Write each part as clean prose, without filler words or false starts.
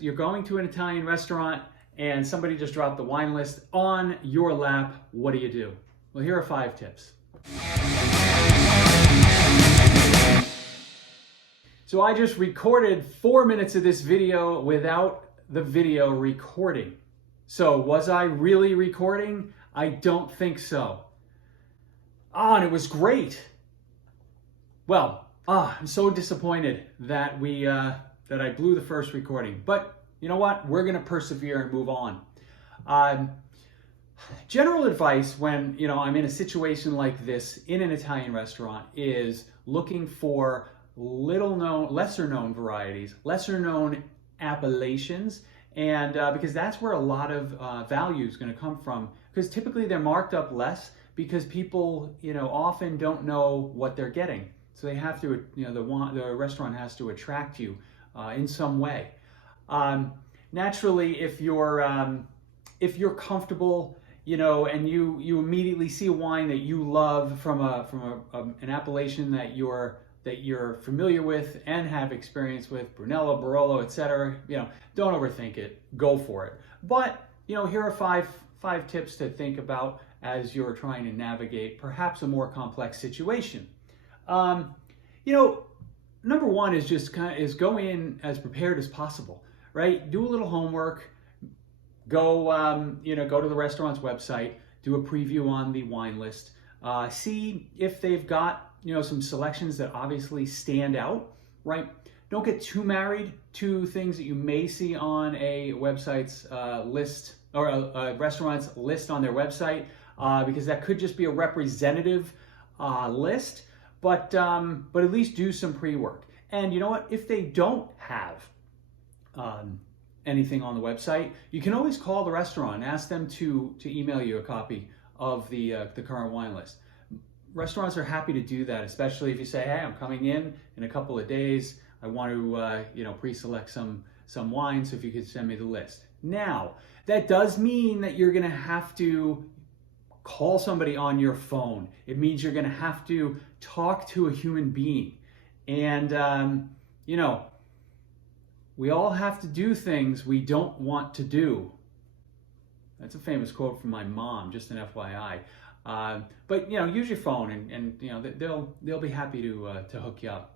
You're going to an Italian restaurant and somebody just dropped the wine list on your lap. What do? Well, here are 5 tips. So I just recorded 4 minutes of this video without the video recording. So was I really recording? I don't think so. And it was great. Well, I'm so disappointed that that I blew the first recording. But you know what? We're going to persevere and move on. General advice when I'm in a situation like this in an Italian restaurant is looking for lesser known varieties, lesser known appellations, and because that's where a lot of value is going to come from. Because typically they're marked up less because people often don't know what they're getting. So they have to, the restaurant has to attract you in some way. Naturally, if you're comfortable, and you immediately see a wine that you love from an appellation that you're familiar with and have experience with, Brunello, Barolo, etc. Don't overthink it. Go for it. But here are five tips to think about as you're trying to navigate perhaps a more complex situation. Number one is just go in as prepared as possible, right? Do a little homework. Go to the restaurant's website, do a preview on the wine list, see if they've got some selections that obviously stand out, right? Don't get too married to things that you may see on a website's list or a restaurant's list on their website, because that could just be a representative list. But at least do some pre-work. And you know what? If they don't have anything on the website, you can always call the restaurant and ask them to email you a copy of the current wine list. Restaurants are happy to do that, especially if you say, hey, I'm coming in a couple of days. I want to pre-select some wine, so if you could send me the list. Now, that does mean that you're going to have to call somebody on your phone. It means you're going to have to talk to a human being. And, we all have to do things we don't want to do. That's a famous quote from my mom, just an FYI. But, use your phone and they'll be happy to hook you up.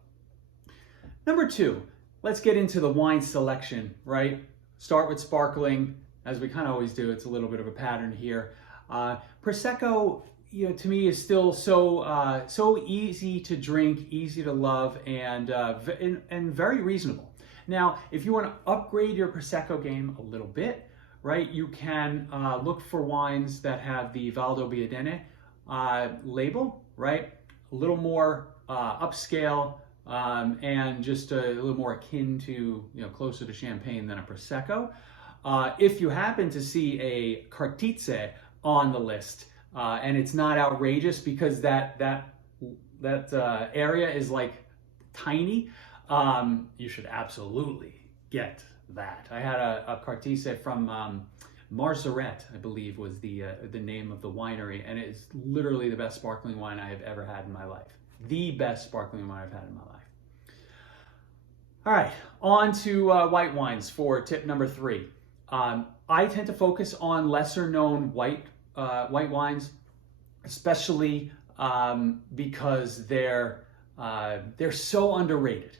Number 2, let's get into the wine selection, right? Start with sparkling, as we kind of always do. It's a little bit of a pattern here. Prosecco, to me is still so easy to drink, easy to love, and very reasonable. Now, if you want to upgrade your Prosecco game a little bit, right, you can look for wines that have the Valdobbiadene label, right? A little more upscale and just a little more akin to, closer to champagne than a Prosecco. If you happen to see a Cartizze on the list, and it's not outrageous because that area is like tiny, you should absolutely get that. I had a Cartizze from Marzaret, I believe was the name of the winery, and it's literally the best sparkling wine I have ever had in my life. The best sparkling wine I've had in my life. All right, on to white wines for tip number 3. I tend to focus on lesser known white wines, especially because they're so underrated.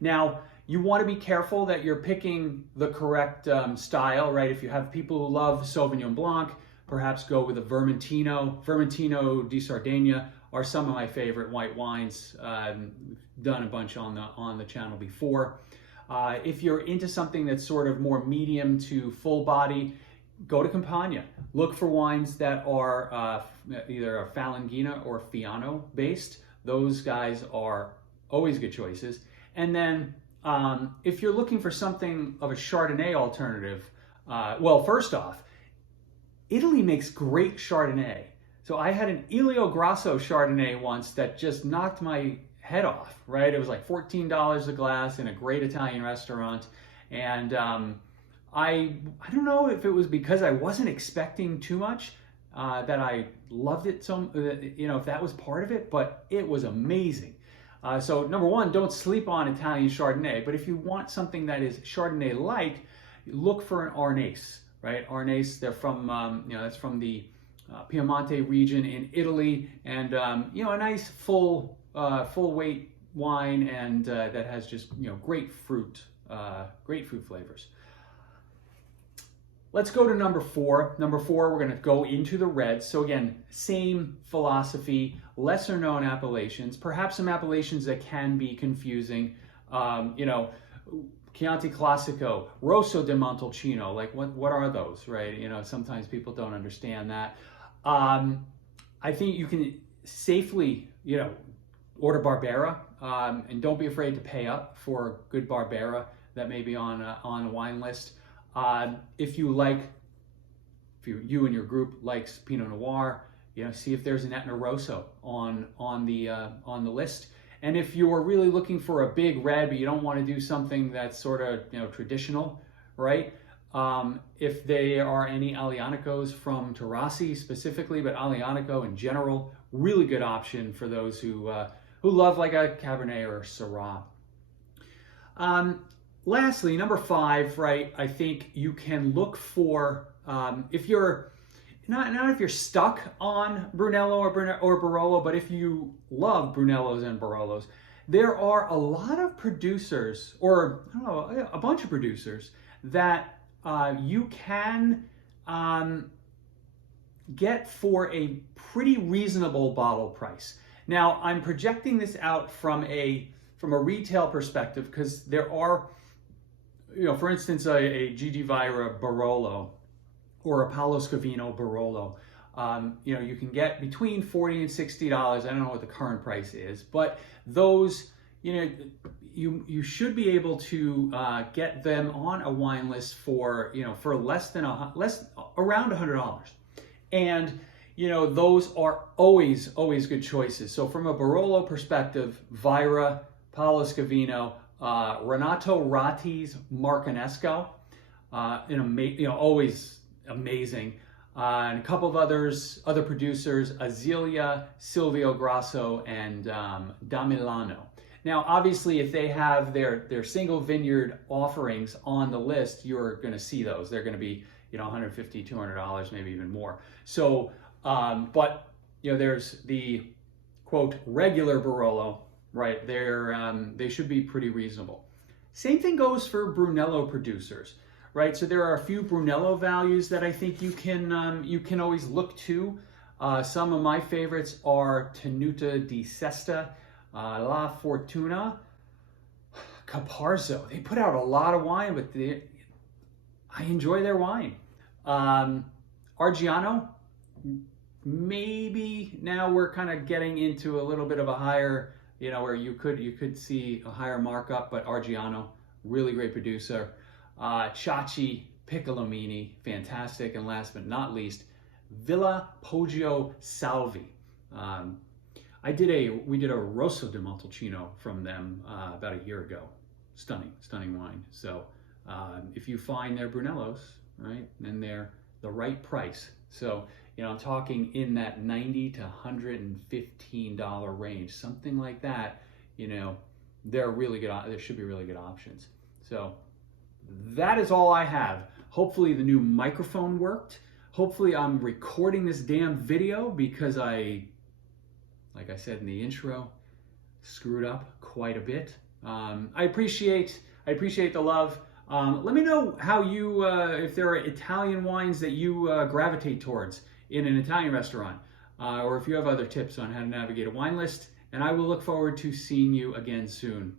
Now, you want to be careful that you're picking the correct style, right? If you have people who love Sauvignon Blanc, perhaps go with a Vermentino. Vermentino di Sardegna are some of my favorite white wines. Done a bunch on the channel before. If you're into something that's sort of more medium to full body, go to Campagna. Look for wines that are either a Falanghina or Fiano based. Those guys are always good choices. And then if you're looking for something of a Chardonnay alternative, well, first off, Italy makes great Chardonnay. So I had an Ilio Grasso Chardonnay once that just knocked my head off, right? It was like $14 a glass in a great Italian restaurant. And I don't know if it was because I wasn't expecting too much that I loved it so, if that was part of it, but it was amazing. So number one, don't sleep on Italian Chardonnay, but if you want something that is Chardonnay-like, look for an Arneis, right? Arneis, they're from, that's from the Piemonte region in Italy, and a nice full weight wine, and that has just great fruit flavors. Let's go to number 4. Number 4, we're going to go into the reds. So again, same philosophy, lesser known appellations, perhaps some appellations that can be confusing. Chianti Classico, Rosso di Montalcino, like what are those, right? Sometimes people don't understand that. I think you can safely, order Barbera, and don't be afraid to pay up for good Barbera that may be on a wine list. If you and your group likes Pinot Noir, see if there's an Etna Rosso on the list. And if you're really looking for a big red, but you don't want to do something that's sort of traditional, right? If there are any Aglianicos from Taurasi specifically, but Aglianico in general, really good option for those who love like a Cabernet or a Syrah. Lastly, number 5, right? I think you can look for, if you're not if you're stuck on Brunello or Barolo, but if you love Brunellos and Barolos, there are a lot of producers, or I don't know, a bunch of producers that you can get for a pretty reasonable bottle price. Now, I'm projecting this out from a retail perspective, because there are, for instance, a Gigi Vajra Barolo or a Paolo Scavino Barolo. You can get between $40 and $60. I don't know what the current price is, but those, you should be able to get them on a wine list for around $100. And those are always good choices. So from a Barolo perspective, Vajra, Paolo Scavino, Renato Ratti's Marcanesco, always amazing. And a couple of other producers, Azelia, Silvio Grasso, and Da Milano. Now, obviously, if they have their single vineyard offerings on the list, you're going to see those. They're going to be, $150, $200, maybe even more. So, but there's the quote regular Barolo, right? They should be pretty reasonable. Same thing goes for Brunello producers, right? So there are a few Brunello values that I think you can always look to. Some of my favorites are Tenuta di Sesta, La Fortuna, Caparzo. They put out a lot of wine, but I enjoy their wine. Argiano, maybe now we're kind of getting into a little bit of a higher, where you could see a higher markup, but Argiano, really great producer. Ciacci, Piccolomini, fantastic. And last but not least, Villa Poggio Salvi. We did a Rosso di Montalcino from them about a year ago. Stunning wine. So if you find their Brunellos, right, then they're the right price. So, I'm talking in that $90 to $115 range, something like that. They're really good. There should be really good options. So that is all I have. Hopefully the new microphone worked. Hopefully I'm recording this damn video, because like I said in the intro, screwed up quite a bit. I appreciate the love. Let me know how you, if there are Italian wines that you gravitate towards in an Italian restaurant, or if you have other tips on how to navigate a wine list. And I will look forward to seeing you again soon.